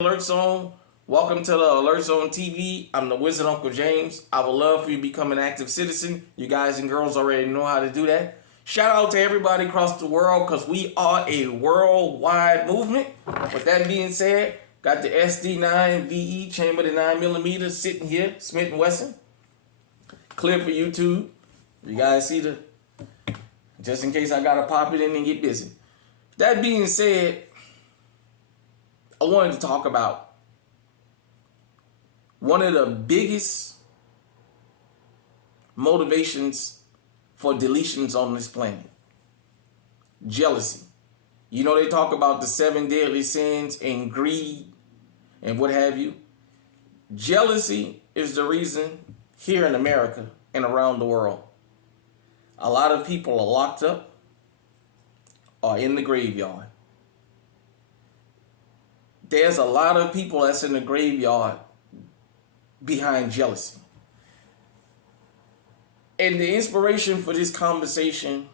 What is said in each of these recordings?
Alert Zone. Welcome to the Alert Zone TV. I'm the Wizard Uncle James. I would love for you to become an active citizen. You guys and girls already know how to do that. Shout out to everybody across the world because we are a worldwide movement. With that being said, got the SD9 VE chamber to 9mm sitting here, Smith & Wesson. Clear for YouTube. You guys see just in case I gotta pop it in and get busy. That being said, I wanted to talk about one of the biggest motivations for deletions on this planet. Jealousy. You know, they talk about the 7 deadly sins and greed and what have you. Jealousy is the reason here in America and around the world a lot of people are locked up or in the graveyard. There's a lot of people that's in the graveyard behind jealousy. And the inspiration for this conversation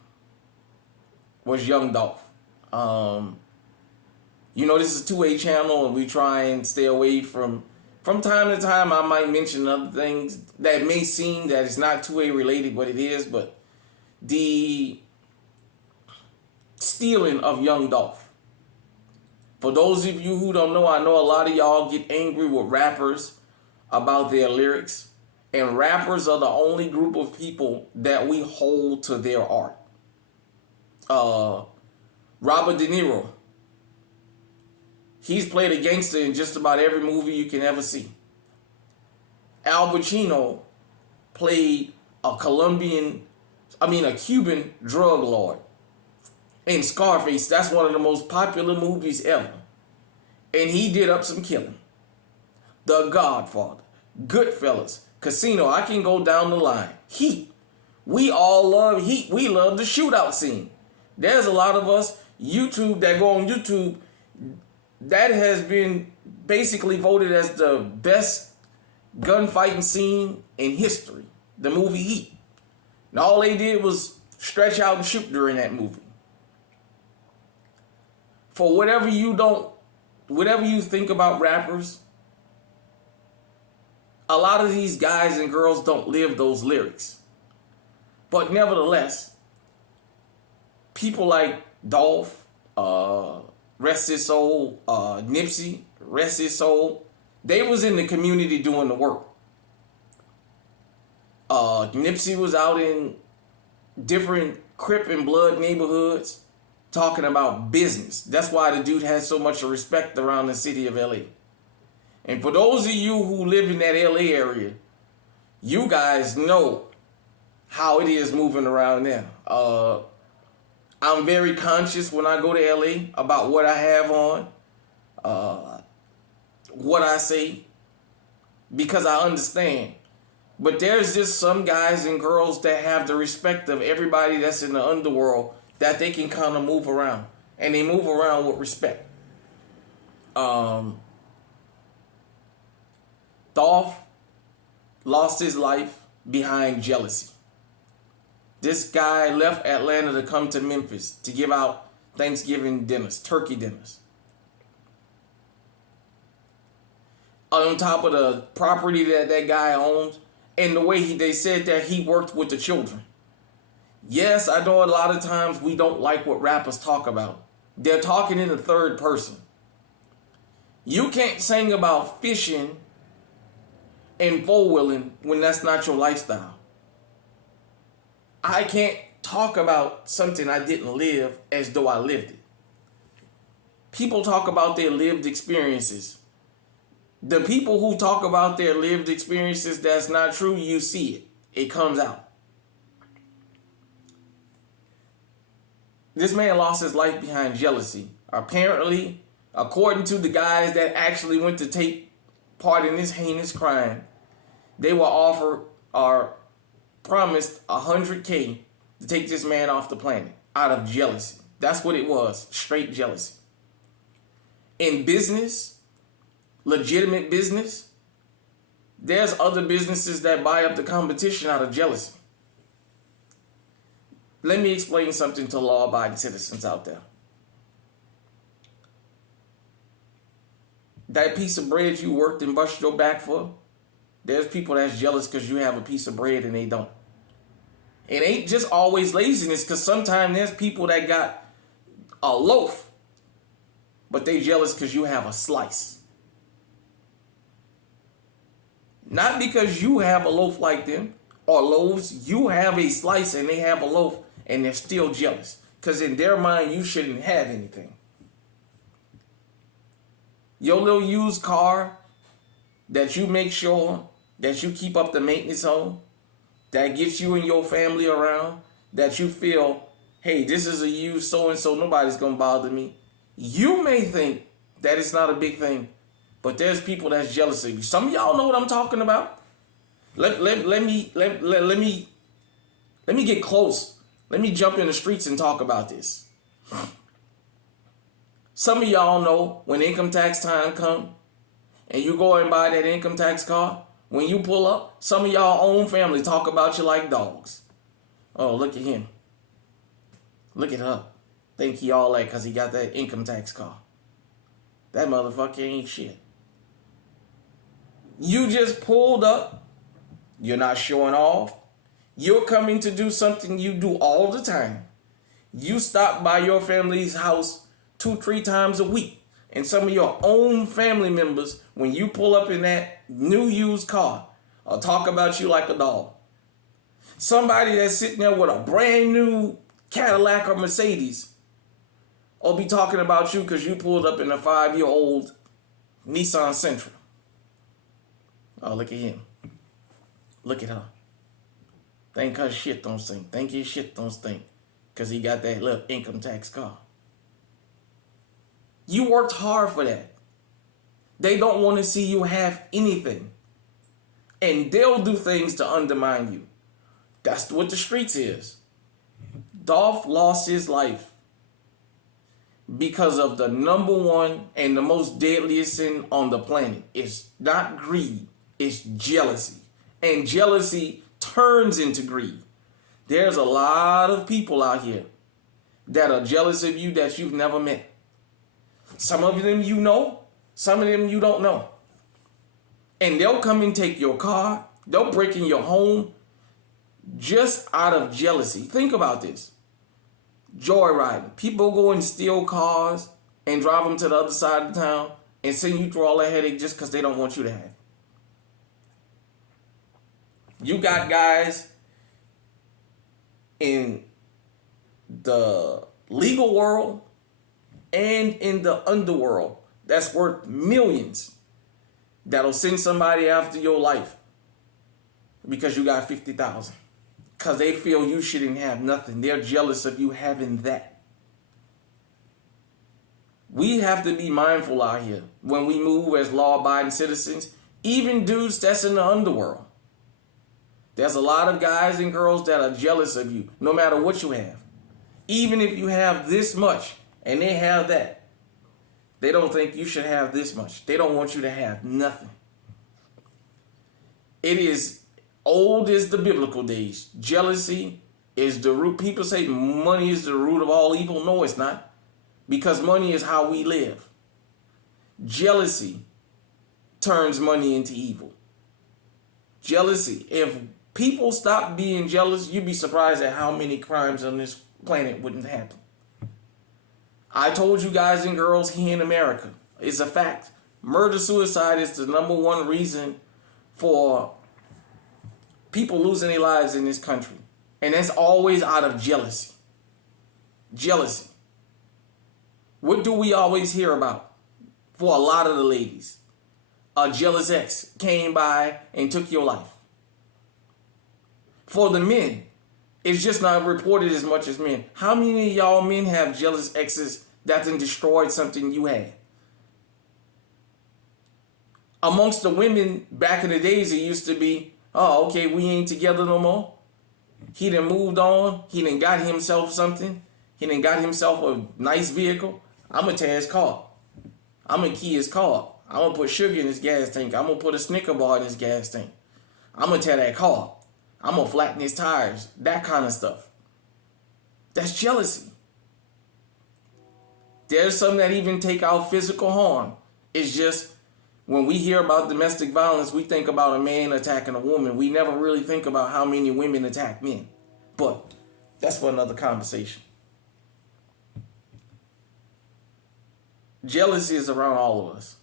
was Young Dolph. You know, this is a 2A channel and we try and stay away from time to time I might mention other things that may seem that it's not 2A related, but it is. But the stealing of Young Dolph. For those of you who don't know, I know a lot of y'all get angry with rappers about their lyrics. And rappers are the only group of people that we hold to their art. Robert De Niro. He's played a gangster in just about every movie you can ever see. Al Pacino played a Cuban drug lord. In Scarface, that's one of the most popular movies ever. And he did up some killing. The Godfather, Goodfellas, Casino, I can go down the line. Heat. We all love Heat. We love the shootout scene. There's a lot of us YouTube that go on YouTube that has been basically voted as the best gunfighting scene in history. The movie Heat. And all they did was stretch out and shoot during that movie. For whatever you think about rappers, a lot of these guys and girls don't live those lyrics. But nevertheless, people like Dolph, rest his soul, Nipsey, rest his soul, they was in the community doing the work. Nipsey was out in different Crip and Blood neighborhoods talking about business. That's why the dude has so much respect around the city of LA. And for those of you who live in that LA area, you guys know how it is moving around there. I'm very conscious when I go to LA about what I have on, what I say, because I understand. But there's just some guys and girls that have the respect of everybody that's in the underworld that they can kind of move around. And they move around with respect. Dolph lost his life behind jealousy. This guy left Atlanta to come to Memphis to give out Thanksgiving dinners, turkey dinners. On top of the property that guy owned, and the way they said that he worked with the children. Yes, I know a lot of times we don't like what rappers talk about. They're talking in the third person. You can't sing about fishing and four-wheeling when that's not your lifestyle. I can't talk about something I didn't live as though I lived it. People talk about their lived experiences. The people who talk about their lived experiences, that's not true, you see it. It comes out. This man lost his life behind jealousy. Apparently, according to the guys that actually went to take part in this heinous crime, they were offered or promised $100K to take this man off the planet out of jealousy. That's what it was, straight jealousy. In business, legitimate business, there's other businesses that buy up the competition out of jealousy. Let me explain something to law-abiding citizens out there. That piece of bread you worked and busted your back for, there's people that's jealous because you have a piece of bread and they don't. It ain't just always laziness, because sometimes there's people that got a loaf, but they jealous because you have a slice. Not because you have a loaf like them or loaves. You have a slice and they have a loaf, and they're still jealous because in their mind you shouldn't have anything. Your little used car that you make sure that you keep up the maintenance on, that gets you and your family around, that you feel, hey, this is a used so-and-so, nobody's going to bother me. You may think that it's not a big thing, but there's people that's jealous of you. Some of y'all know what I'm talking about. Let me get close. Let me jump in the streets and talk about this. Some of y'all know when income tax time come and you go and buy that income tax car, when you pull up, some of y'all own family talk about you like dogs. Oh, look at him. Look at her. Think he all that because he got that income tax car. That motherfucker ain't shit. You just pulled up. You're not showing off. You're coming to do something you do all the time. You stop by your family's house 2-3 times a week. And some of your own family members, when you pull up in that new used car, will talk about you like a dog. Somebody that's sitting there with a brand new Cadillac or Mercedes will be talking about you because you pulled up in a 5-year-old Nissan Sentra. Oh, look at him. Look at her. Think her shit don't stink. Think his shit don't stink because he got that little income tax car. You worked hard for that. They don't want to see you have anything. And they'll do things to undermine you. That's what the streets is. Dolph lost his life because of the number one and the most deadliest sin on the planet. It's not greed, it's jealousy. And jealousy turns into greed. There's a lot of people out here that are jealous of you that you've never met. Some of them you know, some of them you don't know. And they'll come and take your car, they'll break in your home just out of jealousy. Think about this. Joyriding. People go and steal cars and drive them to the other side of the town and send you through all that headache just because they don't want you to have. You got guys in the legal world and in the underworld that's worth millions that'll send somebody after your life because you got 50,000. Because they feel you shouldn't have nothing. They're jealous of you having that. We have to be mindful out here when we move as law-abiding citizens, even dudes that's in the underworld. There's a lot of guys and girls that are jealous of you, no matter what you have. Even if you have this much and they have that, they don't think you should have this much. They don't want you to have nothing. It is old as the biblical days. Jealousy is the root. People say money is the root of all evil. No, it's not. Because money is how we live. Jealousy turns money into evil. Jealousy. If people stop being jealous, you'd be surprised at how many crimes on this planet wouldn't happen. I told you guys and girls here in America, it's a fact. Murder-suicide is the number one reason for people losing their lives in this country. And that's always out of jealousy. Jealousy. What do we always hear about for a lot of the ladies? A jealous ex came by and took your life. For the men, it's just not reported as much as men. How many of y'all men have jealous exes that then destroyed something you had? Amongst the women back in the days, it used to be, oh, okay, we ain't together no more. He done moved on. He done got himself something. He done got himself a nice vehicle. I'm going to tear his car. I'm going to key his car. I'm going to put sugar in his gas tank. I'm going to put a Snicker bar in his gas tank. I'm going to tear that car. I'm going to flatten his tires. That kind of stuff. That's jealousy. There's some that even take out physical harm. It's just When we hear about domestic violence, we think about a man attacking a woman. We never really think about how many women attack men. But that's for another conversation. Jealousy is around all of us.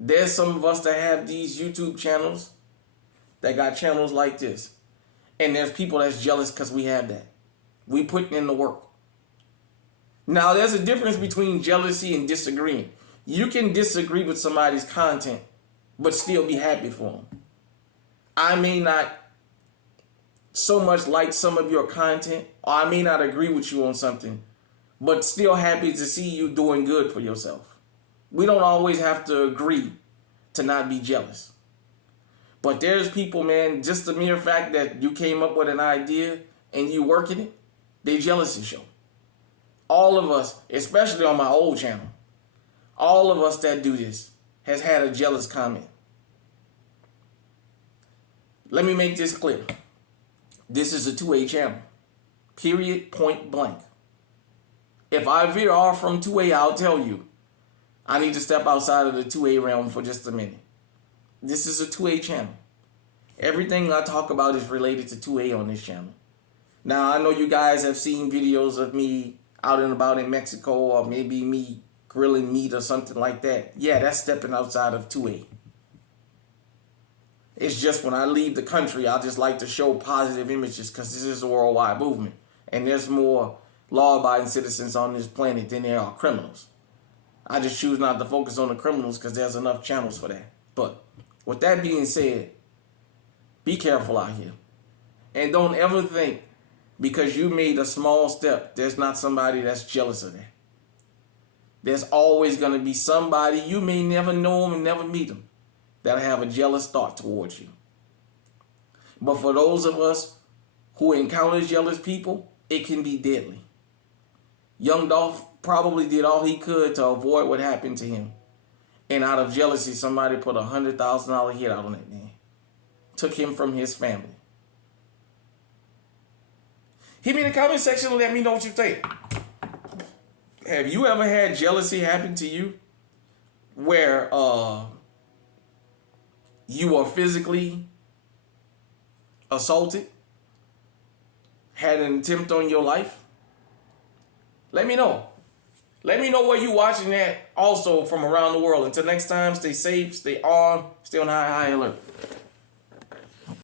There's some of us that have these YouTube channels that got channels like this. And there's people that's jealous because we have that. We putting in the work. Now, there's a difference between jealousy and disagreeing. You can disagree with somebody's content, but still be happy for them. I may not so much like some of your content, or I may not agree with you on something, but still happy to see you doing good for yourself. We don't always have to agree to not be jealous. But there's people, man, just the mere fact that you came up with an idea and you working it, they jealousy show. All of us, especially on my old channel, all of us that do this has had a jealous comment. Let me make this clear. This is a 2A channel. Period, point blank. If I veer off from 2A, I'll tell you. I need to step outside of the 2A realm for just a minute. This is a 2A channel. Everything I talk about is related to 2A on this channel. Now, I know you guys have seen videos of me out and about in Mexico, or maybe me grilling meat or something like that. Yeah, that's stepping outside of 2A. It's just when I leave the country, I just like to show positive images because this is a worldwide movement. And there's more law-abiding citizens on this planet than there are criminals. I just choose not to focus on the criminals because there's enough channels for that. But with that being said, be careful out here. And don't ever think because you made a small step, there's not somebody that's jealous of that. There's always going to be somebody, you may never know them and never meet them, that'll have a jealous thought towards you. But for those of us who encounter jealous people, it can be deadly. Young Dolph probably did all he could to avoid what happened to him. And out of jealousy, somebody put a $100,000 hit out on that man. Took him from his family. Hit me in the comment section and let me know what you think. Have you ever had jealousy happen to you where you were physically assaulted? Had an attempt on your life? Let me know. Let me know where you're watching that also from around the world. Until next time, stay safe, stay armed, stay on high alert.